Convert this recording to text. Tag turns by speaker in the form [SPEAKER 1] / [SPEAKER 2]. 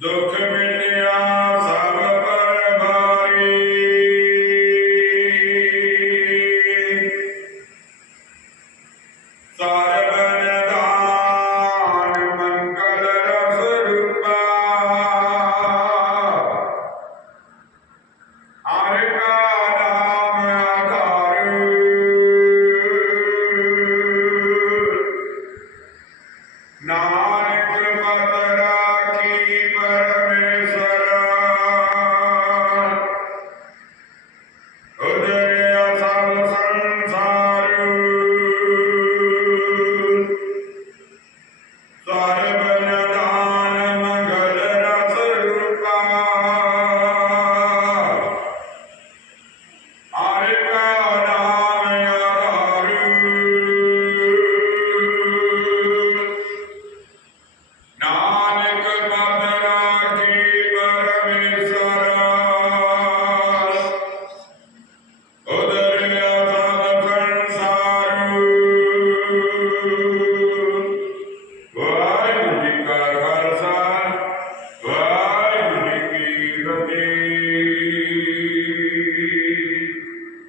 [SPEAKER 1] though covered